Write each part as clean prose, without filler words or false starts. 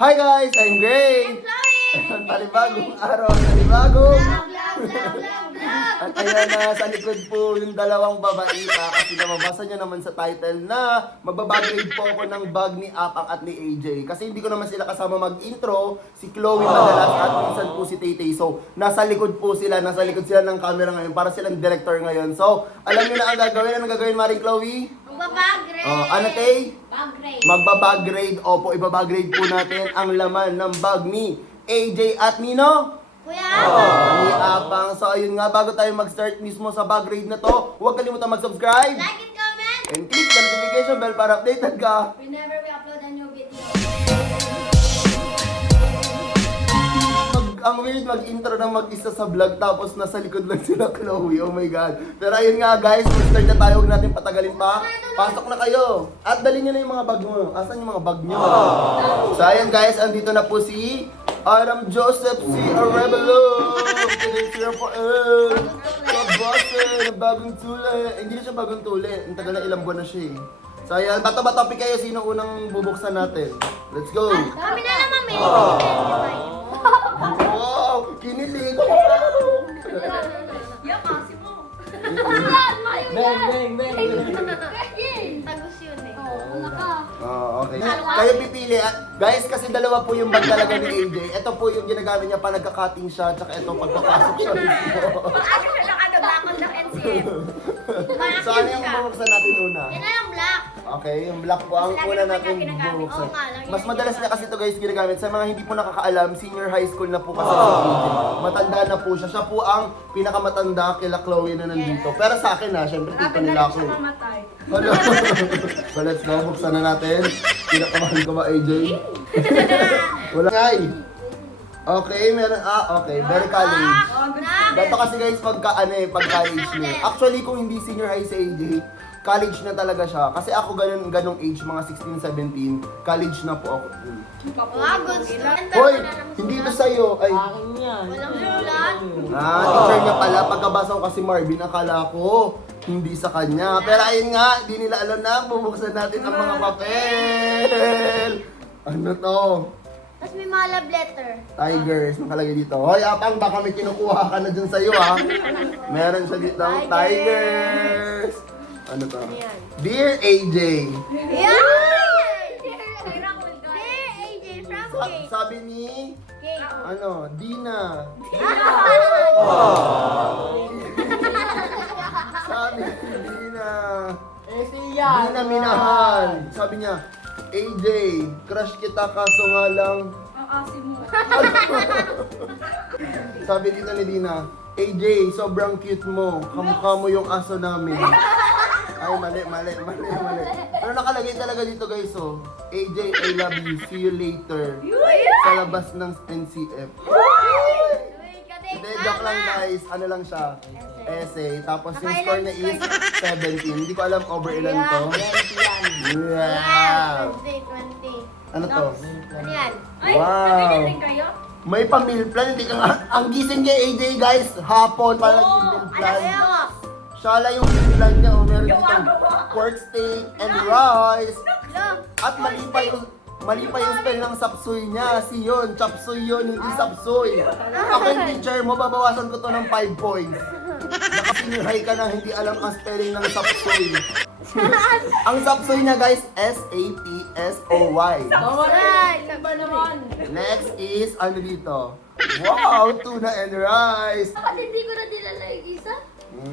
Hi guys, I'm Gray! I'm Panibagong araw, panibagong... Vlog! At ayan na, sa likod po yung dalawang babaita kasi nababasa nyo naman sa title na magbabagrade po ako ng bag ni Apang at ni AJ. Kasi hindi ko naman sila kasama mag-intro, si Chloe madalas at minsan po si Tay-Tay. So, nasa likod sila ng camera ngayon para silang director ngayon. So, alam nyo na ang gagawin. Anong gagawin, Maring Chloe? Magbabagrade! Ano, Tay? Bagrade! Magbabagrade. Opo, ibabagrade po natin ang laman ng bag ni AJ at Nino. Kuya! Ni Apang. So ayun nga, bago tayo mag-start mismo sa bag grade na to, huwag kalimutan mag-subscribe Like and comment! and click the notification bell para updated ka. Whenever we upload a new video. Ang weird mag-intro ng mag-isa sa vlog tapos nasa likod lang sila Chloe. Oh my God. Pero ayun nga guys, mag-start na tayo. Huwag natin patagalin pa. Pasok na kayo. At dali nyo na yung mga bag mo. Asan yung mga bag nyo? So ayun guys, andito na po si Adam Joseph C. Arevalo. Today's here for Kabase, bagong tule. Hindi na siya bagong tule. Ang tagal na ilang buwan na siya eh. So ayan, bato ba topic kayo? Sino unang bubuksan natin? Let's go! Kami na naman may Wow! Kinilig! Yung kasi mo. Tagus yun eh. Okay. Kayo pipili. Guys, kasi dalawa po yung bag talaga ni AJ. Ito po yung ginagamit niya pa nagka-cutting siya, tsaka ito pagpapasok siya mismo. Ano siya nakadabakon ng NCM? So ano yung bubuksan natin una? Yan na yung black. Okay, yung black po ang Mas lagi una naman natin niya ginagamit. bubuksan. Oo nga, lagi Mas niya madalas niya ginagamit. kasi ito guys ginagamit. Sa mga hindi po nakakaalam, senior high school na po kasi si AJ. Matanda na po siya. Siya po ang pinakamatanda kila Chloe na nandito. Pero sa akin ha, syempre tito nila ako. Ano? So let's go, buksan na natin. Pinakamahal ko ba AJ? Wala nga eh. Okay, meron, okay, very college. Ganito kasi guys pagka college niya. Actually kung hindi senior high si AJ, college na talaga siya. Kasi ako ganong age, mga 16, 17, college na po ako. Good student. Hoy, hindi ito sa'yo. Ay, Walang sulat. teacher niya pala. Pagkabasa ko kasi Marvin, akala ko hindi sa kanya. Pero ayun nga, hindi nila alam na bubuksan natin ang mga papel. Ano to? Tapos may mga love letter. Tigers, nakalagay dito. Hoy, Apang, baka may kinukuha ka na dyan sa'yo, ha? Meron siya dito ang Tigers. Ano to? Dear AJ. Yan! Dear AJ from Kate. Sabi ni, Kate. Dina. Sabi ni Dina. Dina minahal. Sabi niya, AJ, crush kita kaso nga lang. Sabi dito ni Dina, AJ, sobrang cute mo. Kamukha mo yung aso namin. Ay, mali. Pero nakalagay talaga dito guys, oh. AJ, I love you. See you later. Sa labas ng NCF. Hindi, joke lang guys. Ano lang siya? Essay. Tapos yung score na is 17. Hindi ko alam over ilan to. Yeah. 20. Ano to? Ano yan? Wow. May pa-meal plan. Hindi ka nga. Ang gising kay AJ guys, hapon. Parang meal plan. Shala yung meal plan niya. Oh, meron ditong pork steak and rice. At mali pa yung spell ng sapsoy niya. Si yun, chapsoy yun, hindi sapsoy. Ako yung teacher mo, babawasan ko to ng 5 points. Naka-senior high ka na, hindi alam ang spelling ng sapsoy. Ang sapsoy niya guys, S-A-P-S-O-Y. Next is, ano dito? Wow, tuna and rice. Bakit hindi ko na dinala yung isa?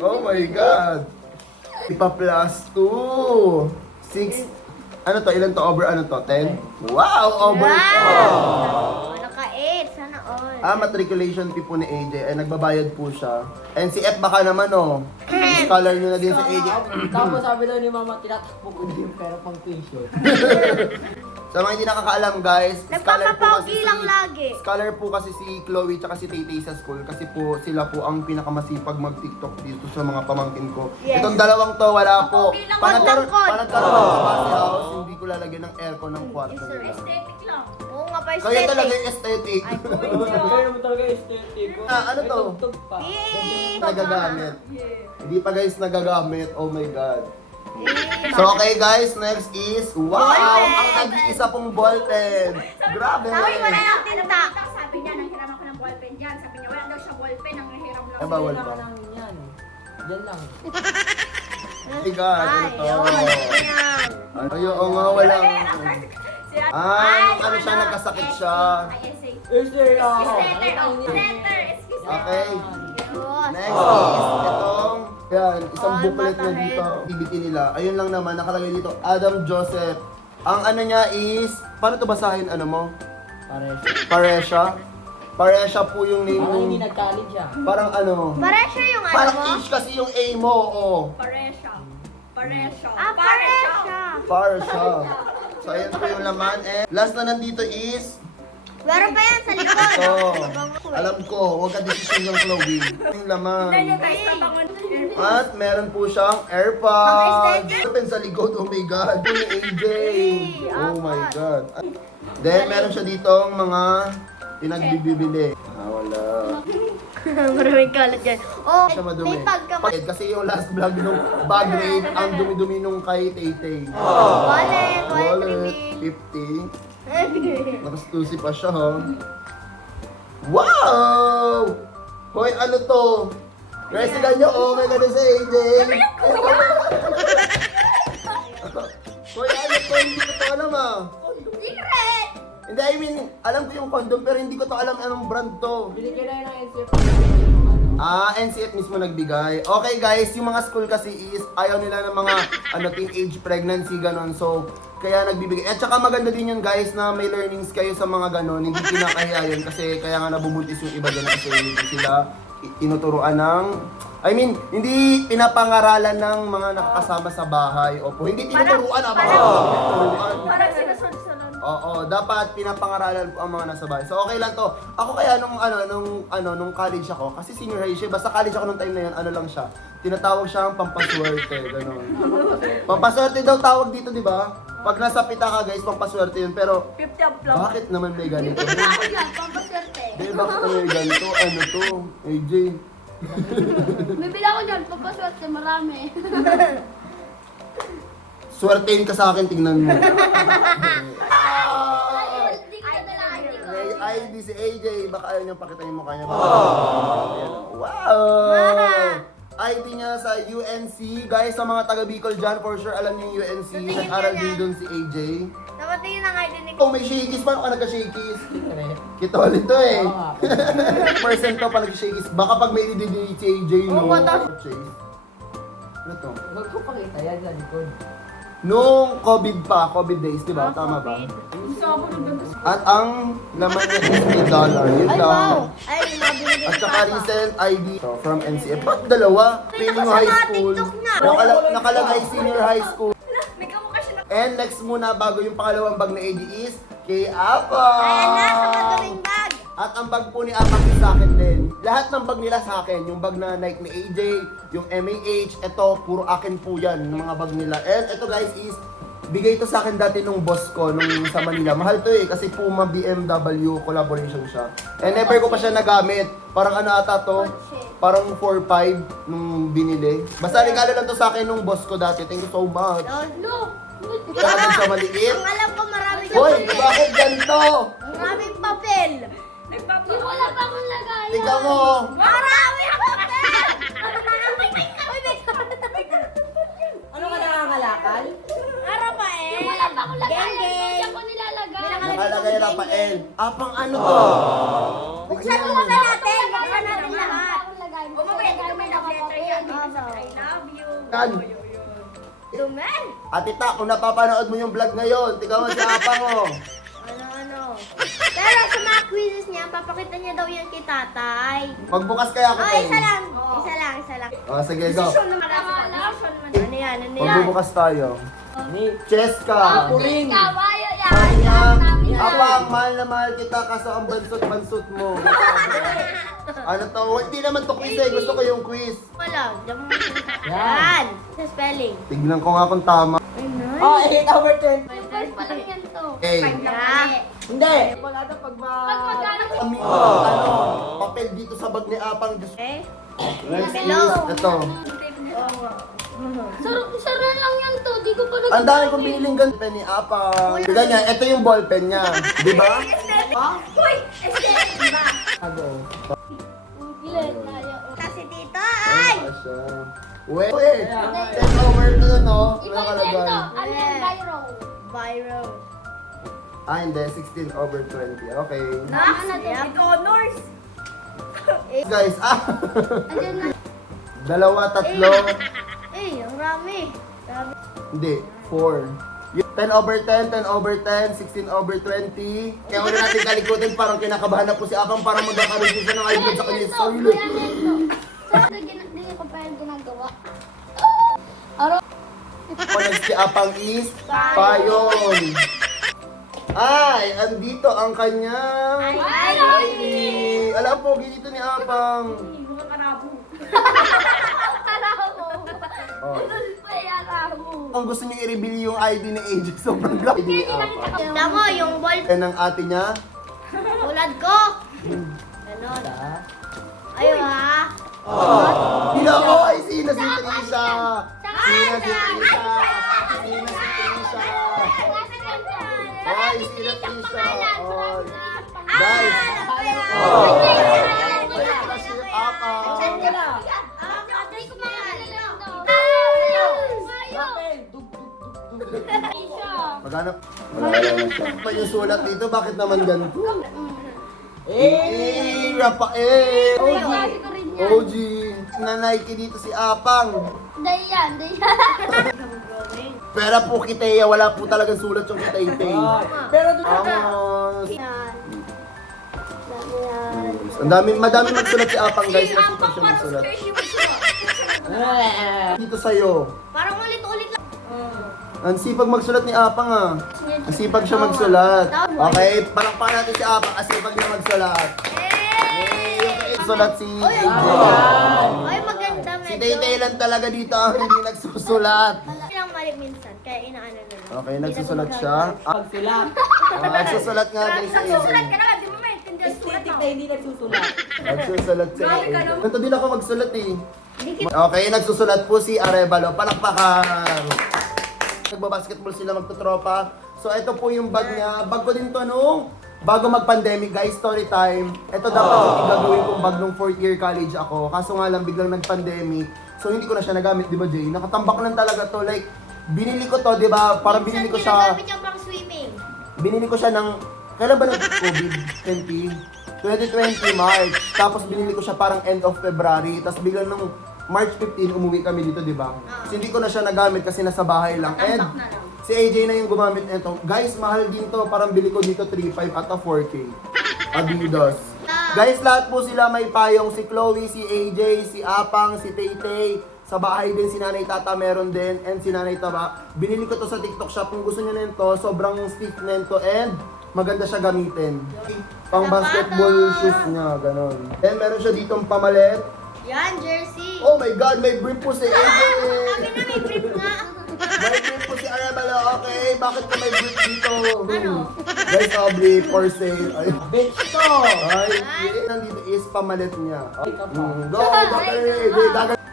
Oh my God. Ipa plus 2. 6. Ano to? Ilan to? Over ano to? 10? Wow! Over 10. Naka-8. Sana all. Matriculation fee po ni AJ. Ay, nagbabayad po siya. And si F baka naman, oh. Scholar nyo na din si AJ. Tapos sabi daw ni Mama, tinatakbo ko din pero pang tuition. Sa mga hindi nakakaalam guys, Nagpapapogi lang lagi. Scholar po kasi si Chloe tsaka si Tay-Tay sa school kasi po sila po ang pinakamasipag mag-TikTok dito sa mga pamangkin ko. Yes. Itong dalawang to wala po. Pogi lang, Panagkaroon wag lang ng base house, hindi ko lalagyan ng aircon ng kwarto Yes, sir. nila. Aesthetic lang. Oo nga pa, Kaya talaga aesthetic. yung aesthetic. Kaya naman talaga aesthetic. Ano to? May tugtog pa. Nagagamit. Hindi pa guys nagagamit. Oh my God. So okay guys, next is, wow! Ang nag-iisa pong ball pen. Grabe! Tapos wala yung tinta. Sabi niya, nanghiram ako ng ballpen dyan. Sabi niya, wala daw siya ballpen, nanghiram lang. Ay, bawal Kailangan pa. namin yan. Diyan lang. Hey God, ano to? Yan. Ay, oo nga, walang... Siya, ano siya, nagkasakit siya. Eh, sir, Center, excuse me. Okay. Diyos. Next is itong, yan, isang booklet na dito, BBT nila. Ayun lang naman, nakalagay dito, Adam Joseph. Ang ano niya is, paano to basahin, ano mo? Pares. Paresha? Paresha po yung name Parang hindi nung, nag-college ah. parang ano, Pare siya yung ano parang mo? H kasi yung A mo, oh. Paresha. Paresha. Ah, pare siya. Paresha. So ayun po yung laman. And last na nandito is, Meron pa yan sa likod. ito. Alam ko, huwag ka desisyon ng Chloe. Yung laman. Hindi guys, pabangon. At meron po siyang AirPods. Open sa likod, oh my God. Ito ni AJ. Oh my God. Then, meron siya ditong mga pinagbibili. Wala. Maraming kalat yan. Oh, Siya madumi. may pagkamali. Kasi yung last vlog nung bag raid, ang dumi-dumi nung kay Tay-Tay. Wallet, Wallet, 50. Nakastusi pa siya, ha? Wow! Hoy, ano to? Guys, tignan nyo, oh my God, sa AJ. Hoy, ano to? Hindi ko to alam, ah. Secret! Hindi, I mean, alam ko yung condom, pero hindi ko to alam anong brand to. Binigay na yun ng NCF. NCF mismo nagbigay. Okay guys, yung mga school kasi is ayaw nila ng mga teenage pregnancy ganon. So, kaya nagbibigay. At saka maganda din yun guys na may learnings kayo sa mga ganon. Hindi kinakahiya yun kasi kaya nga nabubuntis yung iba dyan kasi hindi sila inuturuan ng hindi pinapangaralan ng mga nakakasama sa bahay. Opo, hindi tinuturuan tinuturuan. Parang sinusunod-sunod. Oo, dapat pinapangaralan po ang mga nasa bahay. So okay lang to. Ako kaya nung college ako, kasi senior high siya, basta college ako nung time na yun, ano lang siya. Tinatawag siyang pampaswerte, gano'n. Pampaswerte daw tawag dito, di ba? Pag nasa pita ka guys, pampaswerte yun. Pero 50 up lang. bakit naman may ganito? Ako yan, pampaswerte. Bakit naman may ganito? Ano to? AJ? Bibili ako dyan, pampaswerte, marami. Swertein ka sa akin, tingnan mo. May ID si AJ, baka ayaw niyong pakita yung mukha niya. Wow! ID niya sa UNC. Guys, sa mga taga Bicol dyan, for sure alam niyo yung UNC. Nag-aral din doon si AJ. Dapat tingin ang ID ni Oh, may shakies. Paano ka nagka-shakies? Kitol ito eh. Percent to pa nag-shakies. Baka pag may i-delete si AJ, no? Chase. Ano to? Huwag ko pakita yan sa likod. Nung COVID pa, COVID days, di ba? Tama ba? At ang laman niya is $8. Yun Ay, lang. wow! Ay, mabili At saka recent ID from NCF. Ba't dalawa? Piling high school. Nakalagay senior high school. May kamukha siya na. And next muna, bago yung pangalawang bag na AD is kay Apa. Ayan na, sa madaming bag. At ang bag po ni Apang is sa akin din. Lahat ng bag nila sa akin. Yung bag na Nike ni AJ, yung MAH, ito, puro akin po yan, ng mga bag nila. And ito guys is, bigay ito sa akin dati nung boss ko, nung sa Manila. Mahal to eh, kasi Puma BMW collaboration siya. And never ko pa siya nagamit. Parang ano ata to? Parang 4-5 nung binili. Basta regalo lang to sa akin nung boss ko dati. Thank you so much. No. Kahit sa maliit. Ang alam ko marami dyan Hoy, papel. bakit ganito? Maraming papel. Wala pa akong lagay. Tingnan mo. Marami papel. Ano ka nangangalakal? Ara pa eh. Wala pa akong lagay. Geng, geng. Nakalagay Rafael. Apang ano to? Buksan mo muna natin. Buksan natin lahat. Umabay, dito may love letter yan. Dito sa I love you. Yan. Dumen. Ate Ta, kung napapanood mo yung vlog ngayon, tingnan mo si Apang oh. Ano. Pero sa mga quizzes niya, papakita niya daw yan kay tatay. Magbukas kaya ako Oh, tayo. isa lang. Oh, sige, go. Desisyon naman ako. Desisyon naman. Ano yan? Magbubukas tayo. Ni. Cheska. Puring. Apang, mahal na mahal kita kaso ang bansot-bansot mo. Ano to? Hindi naman to quiz eh. Gusto ko yung quiz. Wala. Diyan mo Yan. yan. Sa spelling. Tignan ko nga kung tama. Oh, 8/10. First pa lang yan to. Eh, Hindi. Wala na pag kami, papel dito sa bag ni Apang. Diyos. Okay. Next Hello. is, ito. Saro lang yan to. Di ko pa Ang dami kong biniling ganito ni Apa. Ganyan, ito yung ballpen niya. Di ba? Uy! Diba? Ago. Kasi dito ay. Wait, 10 over to no? Nakalagay. Ano yan? Biro. Biro. Ah, hindi. 16 over 20. Okay. Nax! Yep. With honors! Guys, Andiyan na. dalawa, tatlo. Eh, ang rami. Grabe. Hindi, 4. 10 over 10, 10 over 10, 16 over 20. Kaya wala natin kalikutin, parang kinakabahan na po si Akang parang magkakaroon siya ng idol sa kanya sa sarili. Hindi ko pa yung ginagawa. Next si Apang is Payon. Ay, andito ang kanya. Ay, alam po, dito ni Apang. Mukhang karabo. Oh. Ang gusto niyo i-reveal yung ID ni AJ, sobrang grabe ni Apang. Tignan mo, yung ball. Yan ang ate niya. Tulad ko. Ganon. Ayun ha. Sino ko? Ay, sino si Trisha? Sino si Trisha? Sino si Trisha? Ay, sino Trisha? Ay. Guys. Ay, kasi Apang. Maghanap. Pa yung sulat dito, bakit naman ganito? Rafael! OG! Nanayki dito si Apang. Dayan. Pera po Kiteya, wala po talagang sulat yung Kitay-Tay. Pero doon Amos! Yan. Madami magsulat si Apang guys, kasi pag siya magsulat. Dito sa'yo. Parang ulit-ulit lang. Ang sipag magsulat ni Apang ah. Ang sipag siya magsulat. Okay, palakpakan natin si Apang, ang sipag niya magsulat. Yung sulat si AJ. Ay, maganda medyo. Si Tay-Tay lang talaga dito ang hindi nagsusulat. Lang mali minsan, kaya inaano na lang. Okay, nagsusulat siya. pagsulat. Nagsusulat nga din si AJ. Nagsusulat ka na, di mo maintindihan sulat Estetik mo. na hindi nagsusulat. Nagsusulat si Grabe ka, AJ. no? Ganito din ako magsulat eh. Okay, nagsusulat po si Arevalo. Palakpakan! Nagbabasketball sila magtutropa. So, ito po yung bag niya. Bag ko din to nung bago mag-pandemic, guys, story time. Ito dapat yung gagawin kong bag nung 4th year college ako. Kaso nga lang, biglang nag-pandemic. So, hindi ko na siya nagamit, di ba, Jay? Nakatambak lang talaga to. Like, binili ko to, di ba? Parang binili ko siya... Ginagamit niya pang swimming. Binili ko siya ng... Kailan ba nag-COVID? 2020 March. Tapos binili ko siya parang end of February. Tapos biglang nung March 15, umuwi kami dito, di ba? So hindi ko na siya nagamit kasi nasa bahay lang. And si AJ na yung gumamit nito. Guys, mahal din to. Parang bili ko dito 3.5 at a 4K. Adidas. Guys, lahat po sila may payong. Si Chloe, si AJ, si Apang, si Tay-Tay. Sa bahay din si Nanay Tata meron din. And si Nanay Taba. Binili ko to sa TikTok shop. Kung gusto nyo na ito, sobrang stiff na ito. And maganda siya gamitin. Pang basketball shoes niya, ganon. And meron siya ditong pamalet. Yan, jersey. Oh my God, may brief po si AJ! Kami na may brief nga. May brief po si Arabella, okay? Bakit ka may brief dito? Ano? Guys, brief for sale. Ay, Bitch to! nandito is pamalit niya. Ikaw pa. Go, AJ!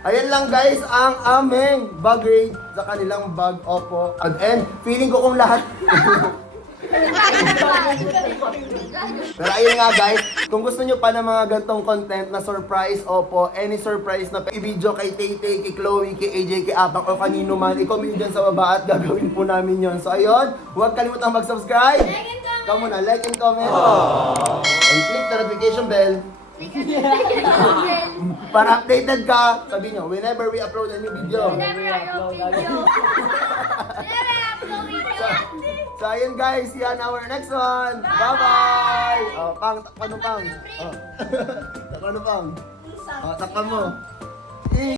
Ayan lang guys, ang aming bag grade sa kanilang bag, opo. And feeling ko kung lahat... Pero ayun nga guys, kung gusto nyo pa ng mga gantong content na surprise, opo, any surprise na i-video kay Tay-Tay, kay Chloe, kay AJ, kay Apang, o kanino man, i-comment dyan sa baba at gagawin po namin yon. So ayun, huwag kalimutang mag-subscribe. Ikaw muna, like and comment. And click the notification bell. Para updated ka, sabi nyo, whenever we upload a new video. So ayun guys, see you on our next one. Bye-bye! Oh, Pang, takpan mo Pang. Oh. Takpan mo Pang. Oh, takpan mo.